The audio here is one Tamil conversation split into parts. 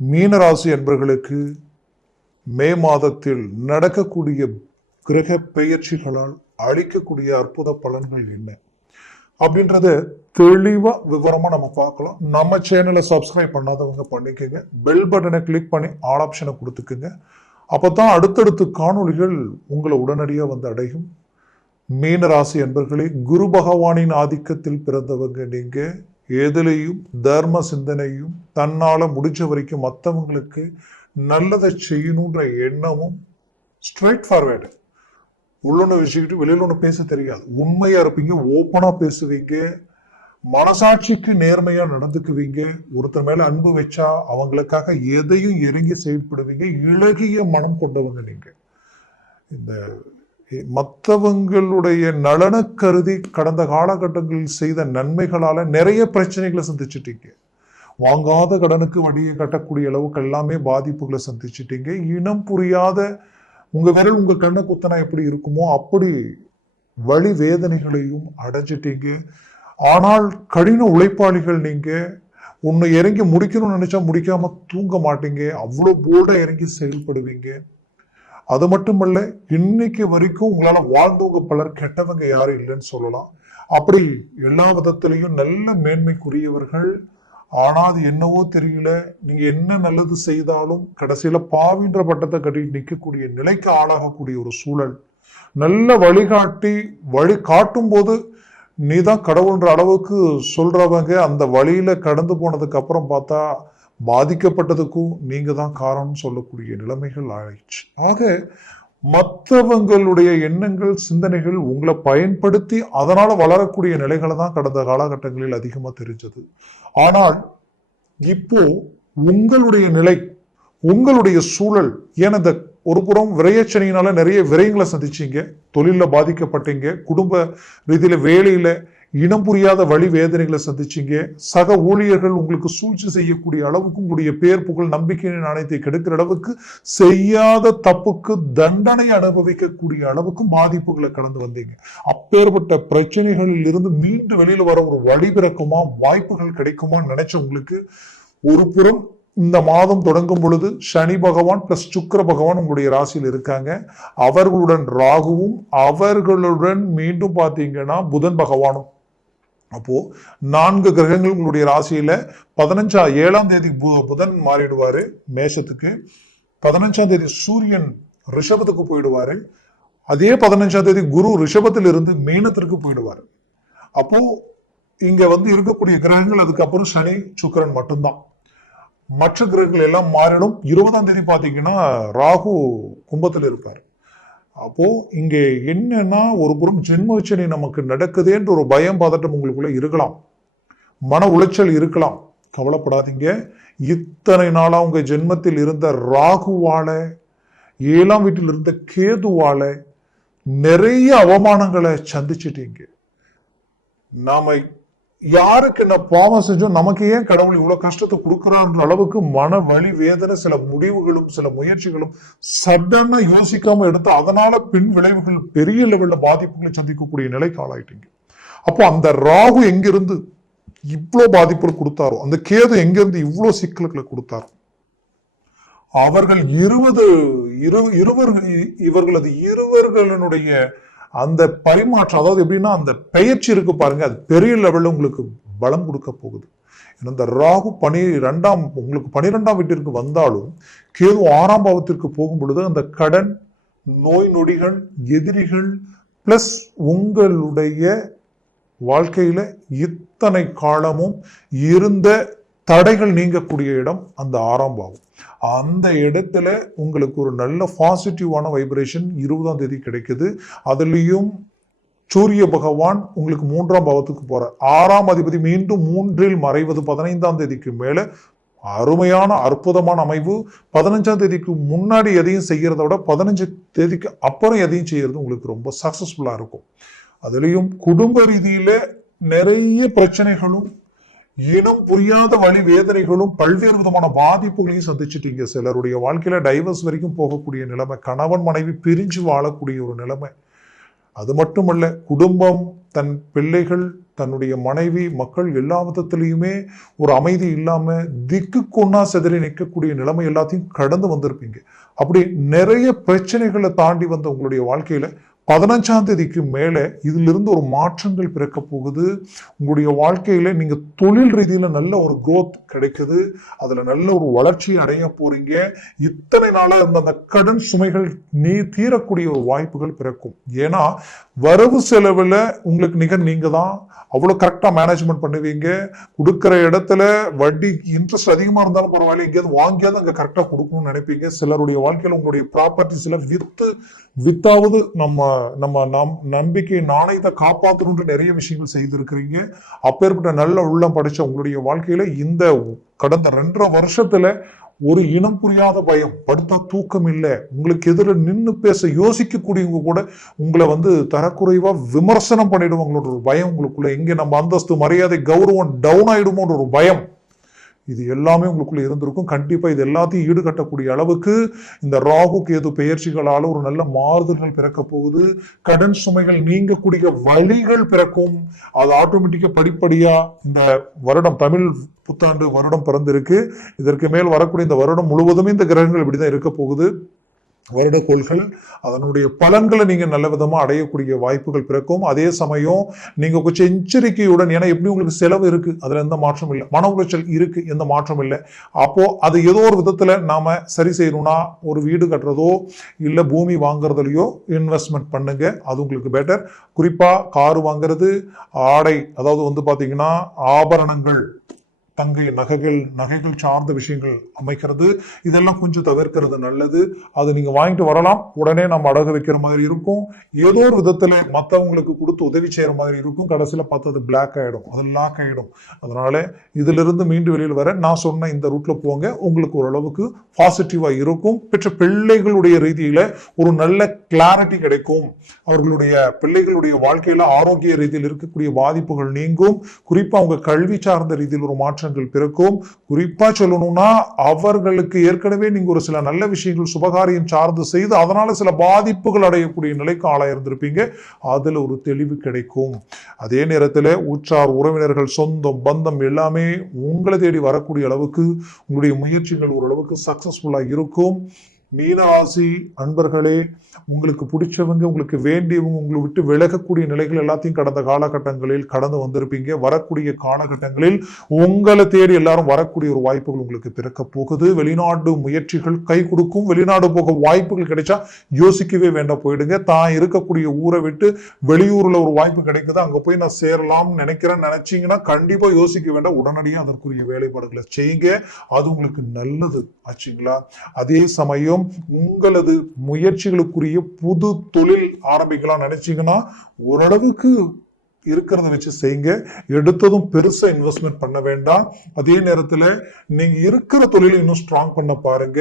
மீனராசி என்பவர்களுக்கு மே மாதத்தில் நடக்கக்கூடிய கிரக பெயர்ச்சிகளால் அளிக்கக்கூடிய அற்புத பலன்கள் என்ன அப்படின்றத தெளிவா விவரமா நம்ம பார்க்கலாம். நம்ம சேனலை சப்ஸ்கிரைப் பண்ணாதவங்க பண்ணிக்கோங்க, பெல் பட்டனை கிளிக் பண்ணி ஆல் ஆப்ஷனை கொடுத்துக்குங்க. அப்பதான் அடுத்தடுத்து காணொளிகள் உங்களை உடனடியாக வந்து அடையும். மீனராசி என்பர்களே, குரு பகவானின் ஆதிக்கத்தில் பிறந்தவங்க நீங்க. எதிலையும் தர்ம சிந்தனையும் தன்னால முடிஞ்ச வரைக்கும் மற்றவங்களுக்கு நல்லதை செய்யணுன்ற எண்ணமும் ஸ்ட்ரைட் ஃபார்வேர்டு. உள்ளொன்னு வச்சுக்கிட்டு வெளியில ஒன்று பேச தெரியாது. உண்மையா இருப்பீங்க, ஓப்பனா பேசுவீங்க, மனசாட்சிக்கு நேர்மையா நடந்துக்குவீங்க. ஒருத்தர் மேல அன்பு வச்சா அவங்களுக்காக எதையும் இறங்கி செயல்படுவீங்க. இளகிய மனம் கொண்டவங்க நீங்க. இந்த மற்றவங்களுடைய நலன கருதி கடந்த காலகட்டங்களில் செய்த நன்மைகளால நிறைய பிரச்சனைகளை சந்திச்சுட்டீங்க. வாங்காத கடனுக்கு வட்டியை கட்டக்கூடிய அளவுக்கு எல்லாமே பாதிப்புகளை சந்திச்சுட்டீங்க. இனம் புரியாத உங்க விரல் உங்க கண்ணை குத்தனா எப்படி இருக்குமோ அப்படி வலி வேதனைகளையும் அடைஞ்சிட்டீங்க. ஆனால் கடின உழைப்பாளிகள் நீங்க. உன்னை இறங்கி முடிக்கணும்னு நினைச்சா முடிக்காம தூங்க மாட்டீங்க. அவ்வளோ போல்டா இறங்கி செயல்படுவீங்க. அது மட்டுமல்ல, இன்னைக்கு வரைக்கும் உங்களால வாழ்ந்தவங்க பலர் கெட்டவங்க யாரும் இல்லைன்னு சொல்லலாம். அப்படி எல்லா விதத்திலையும் நல்ல மேன்மைக்குரியவர்கள். ஆனா அது என்னவோ தெரியல, நீங்க என்ன நல்லது செய்தாலும் கடைசியில பாவின்ற பட்டத்தை கட்டி நிற்கக்கூடிய நிலைக்கு ஆளாகக்கூடிய ஒரு சூழல். நல்ல வழிகாட்டி வழி காட்டும் போது நீதான் கடவுள்ன்ற அளவுக்கு சொல்றவங்க அந்த வழியில கடந்து போனதுக்கு அப்புறம் பார்த்தா பாதிக்கப்பட்டதுக்கும் நீங்க தான் காரணம் சொல்லக்கூடிய நிலைமைகள் ஆயிடுச்சு. ஆக மற்றவங்களுடைய எண்ணங்கள் சிந்தனைகள் உங்களை பயன்படுத்தி அதனால வளரக்கூடிய நிலைகளை தான் கடந்த காலகட்டங்களில் அதிகமா தெரிஞ்சது. ஆனால் இப்போ உங்களுடைய நிலை, உங்களுடைய சூழல், ஏன் இந்த ஒரு புறம் விரயச்சனையினால நிறைய விரயங்களை சந்திச்சீங்க, தொழில பாதிக்கப்பட்டீங்க, குடும்ப ரீதியில வேலையில இனம் புரியாத வழி வேதனைகளை சந்திச்சீங்க, சக ஊழியர்கள் உங்களுக்கு சூழ்ச்சி செய்யக்கூடிய அளவுக்கு உங்களுடைய பேர் புகழ் நம்பிக்கையின் நாணயத்தை கெடுக்கிற அளவுக்கு செய்யாத தப்புக்கு தண்டனை அனுபவிக்கக்கூடிய அளவுக்கு பாதிப்புகளை கடந்து வந்தீங்க. அப்பேற்பட்ட பிரச்சனைகளில் இருந்து மீண்டு வெளியில வர ஒரு வழி பிறக்குமா, வாய்ப்புகள் கிடைக்குமா நினைச்ச உங்களுக்கு ஒரு புறம் இந்த மாதம் தொடங்கும் பொழுது சனி பகவான் பிளஸ் சுக்கிர பகவான் உங்களுடைய ராசியில் இருக்காங்க. அவர்களுடன் ராகுவும் அவர்களுடன் மீண்டும் பாத்தீங்கன்னா புதன் பகவானும். அப்போ 4 கிரகங்கள் உங்களுடைய ராசியில 7ஆம் தேதி புதன் மாறிடுவாரு மேஷத்துக்கு. 15ஆம் தேதி சூரியன் ரிஷபத்துக்கு போயிடுவாரு. அதே 15ஆம் தேதி குரு ரிஷபத்தில் இருந்து மீனத்திற்கு போயிடுவாரு. அப்போ இங்க இருக்கக்கூடிய கிரகங்கள் அதுக்கப்புறம் சனி சுக்கிரன் மட்டும்தான். மற்ற கிரகங்கள் எல்லாம் மாறிடும். 20ஆம் தேதி பாத்தீங்கன்னா ராகு கும்பத்தில் இருப்பார். அப்போ இங்க என்னன்னா ஒரு புறம் ஜென்மச்சனி நமக்கு நடக்குதுன்ற ஒரு பயம் பதட்டம் உங்களுக்குள்ள இருக்கலாம், மன உளைச்சல் இருக்கலாம். கவலைப்படாதீங்க. இத்தனை நாளா உங்க ஜென்மத்தில் இருந்த ராகுவால 7ஆம் வீட்டில் இருந்த கேதுவால நிறைய அவமானங்களை சந்திச்சிட்டீங்க. நாம யாருக்கு என்ன பாவம் செஞ்சோம், நமக்கு ஏன் கடவுள் இவ்வளவு கஷ்டத்தை கொடுக்கிறான்ற அளவுக்கு மன வலி வேதனை, சில முடிவுகளும் சில முயற்சிகளும் சடனா யோசிக்காம எடுத்து அதனால பின் விளைவுகள் பெரிய லெவல்ல பாதிப்புகளை சந்திக்கக்கூடிய நிலைக்கு ஆளாயிட்டீங்க. அப்போ அந்த ராகு எங்கிருந்து இவ்வளவு பாதிப்புகள் கொடுத்தாரோ, அந்த கேது எங்கிருந்து இவ்வளவு சிக்கல்களை கொடுத்தாரோ, அவர்கள் இவர்களது இருவர்களுடைய அந்த பரிமாற்றம், அதாவது எப்படின்னா அந்த பெயர்ச்சி இருக்கு பாருங்க, அது பெரிய லெவல்ல உங்களுக்கு பலம் கொடுக்க போகுது. இந்த ராகு உங்களுக்கு 12ஆம் வீட்டிற்கு வந்தாலும் கேது 6ஆம் பாவத்திற்கு போகும் பொழுது அந்த கடன், நோய் நொடிகள், எதிரிகள் பிளஸ் உங்களுடைய வாழ்க்கையில இத்தனை காலமும் இருந்த தடைகள் நீங்கக்கூடிய இடம் அந்த 6ஆம் பாவம். அந்த இடத்துல உங்களுக்கு ஒரு நல்ல பாசிட்டிவான வைப்ரேஷன் 20ஆம் தேதி கிடைக்குது. அதுலயும் சூரிய பகவான் உங்களுக்கு 3ஆம் பாவத்துக்கு போறார். 6ஆம் அதிபதி மீண்டும் 3இல் மறைவது 15ஆம் தேதிக்கு மேல அருமையான அற்புதமான அமைவு. 15ஆம் தேதிக்கு முன்னாடி எதையும் செய்யறத விட 15 தேதிக்கு அப்புறம் எதையும் செய்யறது உங்களுக்கு ரொம்ப சக்சஸ்ஃபுல்லா இருக்கும். அதுலயும் குடும்ப ரீதியில நிறைய பிரச்சனைகளும் இனம் புரியாத வழி வேதனைகளும் பல்வேறு விதமான பாதிப்புகளையும் சந்திச்சுட்டீங்க. சிலருடைய வாழ்க்கையில டைவர்ஸ் வரைக்கும் போகக்கூடிய நிலைமை, கணவன் மனைவி பிரிஞ்சு வாழக்கூடிய ஒரு நிலைமை. அது மட்டுமல்ல, குடும்பம், தன் பிள்ளைகள், தன்னுடைய மனைவி மக்கள் எல்லா விதத்திலையுமே ஒரு அமைதி இல்லாம திக்கு கொன்னா செதறி நிற்கக்கூடிய நிலைமை எல்லாத்தையும் கடந்து வந்திருப்பீங்க. அப்படி நிறைய பிரச்சனைகளை தாண்டி வந்த உங்களுடைய வாழ்க்கையில 15ஆம் தேதிக்கு மேல இதிலிருந்து ஒரு மாற்றங்கள் பிறக்க போகுது. உங்களுடைய வாழ்க்கையில நீங்க தொழில் ரீதியில நல்ல ஒரு growth கிடைக்குது. அதுல நல்ல ஒரு வளர்ச்சி அடைய போறீங்க. இத்தனை நாளா இருந்த அந்த கடன் சுமைகள் தீரக்கூடிய ஒரு வாய்ப்புகள் பிறக்கும். ஏன்னா வரவு செலவுல உங்களுக்கு நிகர் நீங்க தான். அவ்வளவு கரெக்டா மேனேஜ்மெண்ட் பண்ணுவீங்க. கொடுக்கிற இடத்துல வட்டி இன்ட்ரெஸ்ட் அதிகமா இருந்தாலும் பரவாயில்ல, எங்கேயாவது வாங்கியாவது அங்க கரெக்டா கொடுக்கணும்னு நினைப்பீங்க. சிலருடைய வாழ்க்கையில உங்களுடைய ப்ராப்பர்ட்டிஸ்ல வித்தாவது நம்ம நம்பிக்கை நாணயத்தை காப்பாற்றணும்ன்ற நிறைய விஷயங்கள் செய்திருக்கிறீங்க. அப்பேற்பட்ட நல்ல உள்ளம் படிச்ச உங்களுடைய வாழ்க்கையில இந்த கடந்த 2.5 வருஷத்துல ஒரு இனம் புரியாத பயம், படுத்தா தூக்கம் இல்லை, உங்களுக்கு எதிர நின்று பேச யோசிக்கக்கூடியவங்க கூட உங்களை தரக்குறைவா விமர்சனம் பண்ணிடுவாங்களோட ஒரு பயம் உங்களுக்குள்ள, எங்க நம்ம அந்தஸ்து மரியாதை கௌரவம் டவுன் ஆயிடுமோன்ற ஒரு பயம், இது எல்லாமே உங்களுக்குள்ள இருந்திருக்கும். கண்டிப்பா இது எல்லாத்தையும் ஈடுகட்டக்கூடிய அளவுக்கு இந்த ராகு கேது பெயர்ச்சிகளால ஒரு நல்ல மாறுதல்கள் பிறக்க போகுது. கடன் சுமைகள் நீங்கக்கூடிய வழிகள் பிறக்கும். அது ஆட்டோமேட்டிக்கா படிப்படியா இந்த வருடம் தமிழ் புத்தாண்டு வருடம் பிறந்திருக்கு. இதற்கு மேல் வரக்கூடிய இந்த வருடம் முழுவதுமே இந்த கிரகங்கள் இப்படிதான் இருக்க போகுது. வருடக்கோள்கள் அதனுடைய பலன்களை நீங்க நல்ல விதமா அடையக்கூடிய வாய்ப்புகள் பிறக்கும். அதே சமயம் நீங்க கொஞ்சம் எச்சரிக்கையுடன், ஏன்னா எப்படி உங்களுக்கு செலவு இருக்கு, அதுல எந்த மாற்றம் இல்லை, மன உளைச்சல் இருக்கு, எந்த மாற்றம் இல்லை. அப்போ அது ஏதோ ஒரு விதத்துல நாம சரி செய்யணும்னா ஒரு வீடு கட்டுறதோ இல்ல பூமி வாங்குறதுலயோ இன்வெஸ்ட்மெண்ட் பண்ணுங்க, அது உங்களுக்கு பெட்டர். குறிப்பா காரு வாங்குறது, ஆடை, அதாவது பாத்தீங்கன்னா ஆபரணங்கள், தங்கை நகைகள் சார்ந்த விஷயங்கள் அமைக்கிறது, இதெல்லாம் கொஞ்சம் தவிர்க்கிறது நல்லது. அது நீங்க வாங்கிட்டு வரலாம், உடனே நம்ம அடகு வைக்கிற மாதிரி இருக்கும், ஏதோ ஒரு விதத்துல மற்றவங்களுக்கு கொடுத்து உதவி செய்யற மாதிரி இருக்கும், கடைசியில பார்த்தது பிளாக் ஆயிடும், அது லாக் ஆயிடும். அதனால இதுல இருந்து மீண்டு வெளியில் வர நான் சொன்ன இந்த ரூட்ல போங்க, உங்களுக்கு ஓரளவுக்கு பாசிட்டிவா இருக்கும். பெற்ற பிள்ளைகளுடைய ரீதியில ஒரு நல்ல கிளாரிட்டி கிடைக்கும். அவர்களுடைய பிள்ளைகளுடைய வாழ்க்கையில ஆரோக்கிய ரீதியில் இருக்கக்கூடிய பாதிப்புகள் நீங்கும். குறிப்பா அவங்க கல்வி சார்ந்த ரீதியில் ஒரு மாற்றங்கள் பிறக்கும். குறிப்பா சொல்லணும்னா அவர்களுக்கு ஏற்கனவே நீங்க ஒரு சில நல்ல விஷயங்கள் சுபகாரியம் சார்ந்து செய்து அதனால சில பாதிப்புகள் அடையக்கூடிய நிலைக்கு ஆளாயிருந்திருப்பீங்க. அதுல ஒரு தெளிவு கிடைக்கும். அதே நேரத்துல உற்றார் உறவினர்கள் சொந்தம் பந்தம் எல்லாமே உங்களை தேடி வரக்கூடிய அளவுக்கு உங்களுடைய முயற்சிகள் ஓரளவுக்கு சக்சஸ்ஃபுல்லா இருக்கும். மீனராசி அன்பர்களே, உங்களுக்கு பிடிச்சவங்க, உங்களுக்கு வேண்டியவங்க உங்களை விட்டு விலகக்கூடிய நிலைகள் எல்லாத்தையும் கடந்த காலகட்டங்களில் கடந்து வந்திருப்பீங்க. வரக்கூடிய காலகட்டங்களில் உங்களை தேடி எல்லாரும் வரக்கூடிய ஒரு வாய்ப்புகள் உங்களுக்கு பிறக்க போகுது. வெளிநாடு முயற்சிகள் கை கொடுக்கும். வெளிநாடு போக வாய்ப்புகள் கிடைச்சா யோசிக்கவே வேண்டாம், போயிடுங்க. தான் இருக்கக்கூடிய ஊரை விட்டு வெளியூர்ல ஒரு வாய்ப்பு கிடைக்குது, அங்க போய் நான் சேரலாம்னு நினைச்சீங்கன்னா கண்டிப்பா யோசிக்க வேண்டாம், உடனடியாக அதற்குரிய வேலைப்பாடுகளை செய்யுங்க. அது உங்களுக்கு நல்லது ஆச்சுங்களா. அதே சமயம் உங்களது முயற்சிகளுக்குரிய புது தொழில் ஆரம்பிக்கலாம் நினைச்சீங்கன்னா ஓரளவுக்கு இருக்கிறத வச்சு செய்யுங்க. எடுத்ததும் பெருசா இன்வெஸ்ட்மெண்ட் பண்ண வேண்டாம். அதே நேரத்துல நீங்க இருக்கிற தொழிலை இன்னும் ஸ்ட்ராங் பண்ண பாருங்க.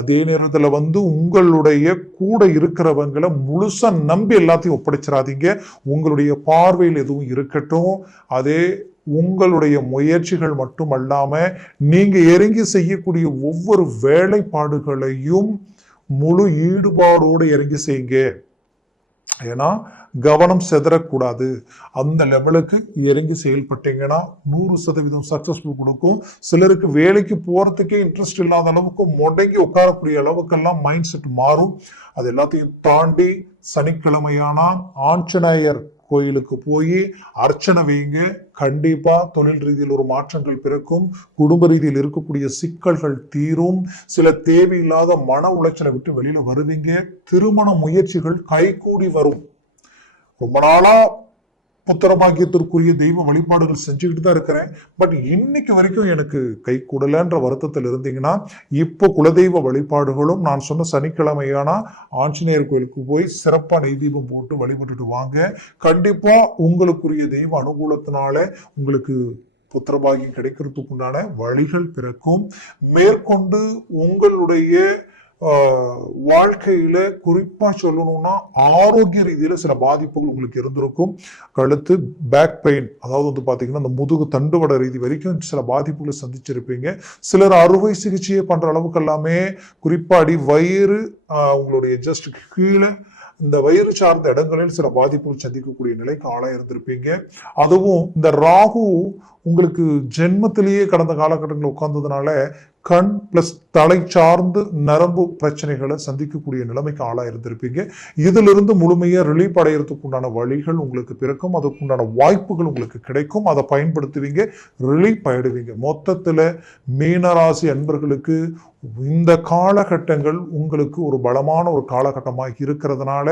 அதே நேரத்துல உங்களுடைய கூட இருக்கிறவங்களை முழுசா நம்பி எல்லாத்தையும் ஒப்படைச்சிடாதீங்க. உங்களுடைய பார்வையில் எதுவும் இருக்கட்டும். அதே உங்களுடைய முயற்சிகள் மட்டும் அல்லாம நீங்க இறங்கி செய்யக்கூடிய ஒவ்வொரு வேலைப்பாடுகளையும் முழு ஈடுபாடோடு இறங்கி செய்யுங்க. ஏன்னா கவனம் செதறக்கூடாது. அந்த லெவலுக்கு இறங்கி செயல்பட்டீங்கன்னா 100% சக்சஸ்ஃபுல் கொடுக்கும். சிலருக்கு வேலைக்கு போறதுக்கே இன்ட்ரெஸ்ட் இல்லாத அளவுக்கு முடங்கி உட்காரக்கூடிய அளவுக்கெல்லாம் மைண்ட் செட் மாறும். அது எல்லாத்தையும் தாண்டி சனிக்கிழமையானா ஆஞ்சநேயர் கோயிலுக்கு போய் அர்ச்சனை வைங்க. கண்டிப்பா தொழில் ரீதியில் ஒரு மாற்றங்கள் பிறக்கும். குடும்ப ரீதியில் இருக்கக்கூடிய சிக்கல்கள் தீரும். சில தேவையில்லாத மன உளைச்சலை விட்டு வெளியில வருவீங்க. திருமண முயற்சிகள் கைகூடி வரும். ரொம்ப நாளா புத்திரபாக்கியத்திற்குரிய தெய்வ வழிபாடுகள் செஞ்சுக்கிட்டு தான் இருக்கிறேன், பட் இன்னைக்கு வரைக்கும் எனக்கு கை கூடலன்ற வருத்தத்தில் இருந்தீங்கன்னா இப்போ குலதெய்வ வழிபாடுகளும் நான் சொன்ன சனிக்கிழமையானா ஆஞ்சநேயர் கோயிலுக்கு போய் சிறப்பா நெய்தீபம் போட்டு வழிபட்டுட்டு வாங்க. கண்டிப்பா உங்களுக்குரிய தெய்வ அனுகூலத்தினால உங்களுக்கு புத்திரபாகியம் கிடைக்கிறதுக்கு உண்டான வழிகள் பிறக்கும். மேற்கொண்டு உங்களுடைய வாழ்க்கையில குறிப்பா சொல்லணும்னா ஆரோக்கிய ரீதியில சில பாதிப்புகள் உங்களுக்கு இருந்திருக்கும். கழுத்து பேக் பெயின், அதாவது பாத்தீங்கன்னா அந்த முதுகு தண்டுவட ரீதி வரைக்கும் சில பாதிப்புகளை சந்திச்சிருப்பீங்க. சிலர் அறுவை சிகிச்சையை பண்ற அளவுக்கு எல்லாமே குறிப்பா அடி வயிறு உங்களுடைய ஜஸ்ட் கீழே இந்த வயிறு சார்ந்த இடங்களில் சில பாதிப்புகள் சந்திக்கக்கூடிய நிலைக்கு ஆளாக இருந்திருப்பீங்க. அதுவும் இந்த ராகு உங்களுக்கு ஜென்மத்திலேயே கடந்த காலகட்டங்களில் உட்கார்ந்ததுனால கண் பிளஸ் தலை சார்ந்து நரம்பு பிரச்சனைகளை சந்திக்கக்கூடிய நிலைமைக்கு ஆளாக இருந்திருப்பீங்க. இதிலிருந்து முழுமையா ரிலீஃப் அடைகிறதுக்கு உண்டான வழிகள் உங்களுக்கு பிறக்கும், அதுக்குண்டான வாய்ப்புகள் உங்களுக்கு கிடைக்கும், அதை பயன்படுத்துவீங்க, ரிலீஃப் ஆயிடுவீங்க. மொத்தத்துல மீனராசி அன்பர்களுக்கு இந்த காலகட்டங்கள் உங்களுக்கு ஒரு பலமான ஒரு காலகட்டமாக இருக்கிறதுனால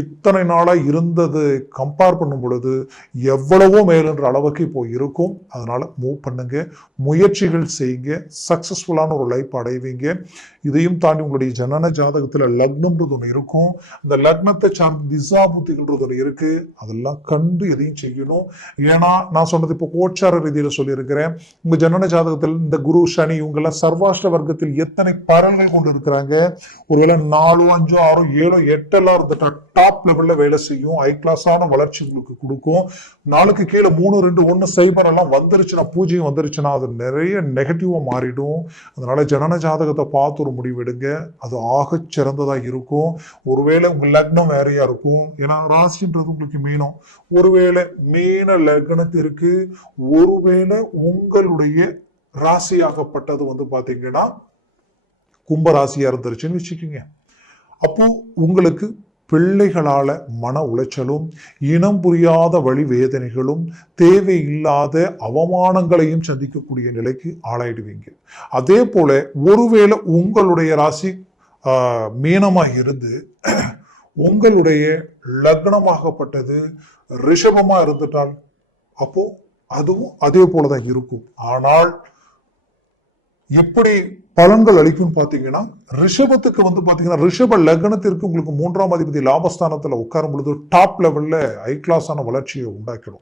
இத்தனை நாளா இருந்தது கம்பேர் பண்ணும் பொழுது எவ்வளவோ மேலுன்ற அளவுக்கு இப்போ இருக்கும். அதனால மூவ் பண்ணுங்க, முயற்சிகள் செய்யுங்க, சக்சஸ்ஃபுல்லான ஒரு லைஃப் அடைவீங்க. இதையும் தாண்டி உங்களுடைய ஜனன ஜாதகத்துல லக்னம்ன்றது ஒன்று இருக்கும், அந்த லக்னத்தை சார்ந்த திசா புத்திகள்ன்றது ஒன்று இருக்கு, அதெல்லாம் கண்டு எதையும் செய்யணும். ஏன்னா நான் சொன்னது இப்போ கோச்சார ரீதியில சொல்லியிருக்கிறேன், உங்க ஜனன ஜாதகத்தில் இந்த குரு சனி இவங்கெல்லாம் சர்வாஷ்ட வர்க்கத்தில் எத்தனை பரல்கள் கொண்டு இருக்கிறாங்க, ஒருவேளை 4 5 6 7 8 எல்லாம் இருந்துட்டா டாப் லெவல்ல வேலை செய்யும், ஹை கிளாஸான வளர்ச்சி உங்களுக்கு கொடுக்கும். நாளுக்கு கீழே 3 2 1 சைபர் எல்லாம் வந்துருச்சுன்னா, பூஜ்ஜியம் வந்துருச்சுன்னா அது நிறைய நெகட்டிவா மாறிடும். அதனால ஜனன ஜாதகத்தை பார்த்து ஒரு முடிவெடுங்க, அது ஆக சிறந்ததா இருக்கும். ஒருவேளை உங்க லக்னம் வேறையா இருக்கும், ஏன்னா ராசின்றது உங்களுக்கு மீனம், ஒருவேளை மீன லக்னத்திற்கு ஒருவேளை உங்களுடைய ராசியாகப்பட்டது வந்து பாத்தீங்கன்னா கும்ப ராசியா இருந்துருச்சுன்னு வச்சுக்கோங்க. அப்போ உங்களுக்கு பிள்ளைகளால மன உளைச்சலும், இனம் புரியாத வழி வேதனைகளும், தேவையில்லாத அவமானங்களையும் சந்திக்கக்கூடிய நிலைக்கு ஆளாயிடுவீங்க. அதே போல ஒருவேளை உங்களுடைய ராசி மீனமாக இருந்து உங்களுடைய லக்னமாகப்பட்டது ரிஷபமா இருந்துட்டால் அப்போ அதுவும் அதே போலதான் இருக்கும். ஆனால் எப்படி பலன்கள் அளிக்கும் பாத்தீங்கன்னா, ரிஷபத்துக்கு வந்து பாத்தீங்கன்னா ரிஷப லக்னத்திற்கு உங்களுக்கு 3ஆம் அதிபதி லாபஸ்தானத்துல உட்காரும் பொழுது டாப் லெவல்ல ஹை கிளாஸான வளர்ச்சியை உண்டாக்கிடும்.